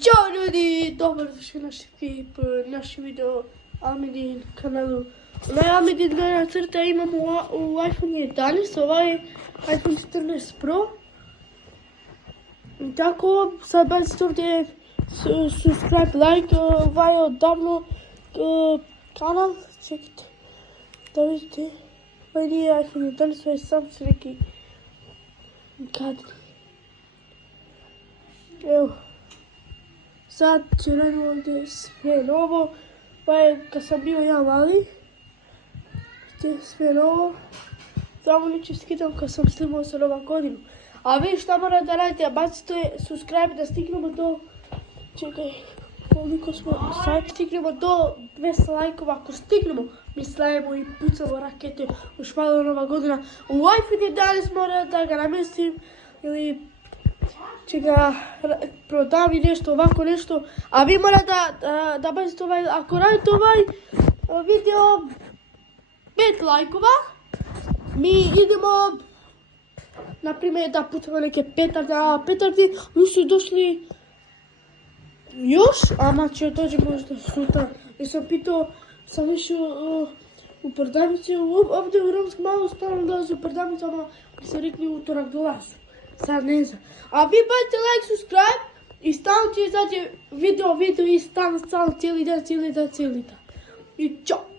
Ćao ljudi, dobro došli naš klip, naš video Amidin kanalu. Onaj Amidin da nacrta imamo u iPhone 11, ovaj iPhone 14 Pro. I tako, sad bacite ovdje subscribe, like, ovaj je odavno kanal, čekajte, da vidite, ovaj nije iPhone 11, ovaj sam se neki kad. Evo. Sad će raditi ovdje sve novo, pa je kad sam bio ja mali, sve novo, samo neće skidam kad sam snimao sa nova godinu. A vi šta morate da radite, bacite subscribe da stignemo do, čekaj, koliko smo, sad stignemo do 200 lajkova, ako stignemo, mi slavimo i pucamo rakete, još malo nova godina. U iPhone 11 moram da ga namestim ili će ga prodam i nešto, ovako nešto, a vi morate da bacite ovaj, ako radite ovaj video 5 lajkova, mi idemo, na primjer, da pucamo neke petarde, a petardi nisu došli još, ama će dođe možda sutra, jer sam pitao, sam išao u prodavnici, ovdje u Romskom malo stalno dolazi u prodavnicama, koji se rekli utorak dolazi. Sad ne znam. A vi bacite like, subscribe i stalno će izađe video i stalno cijeli dan. I čao.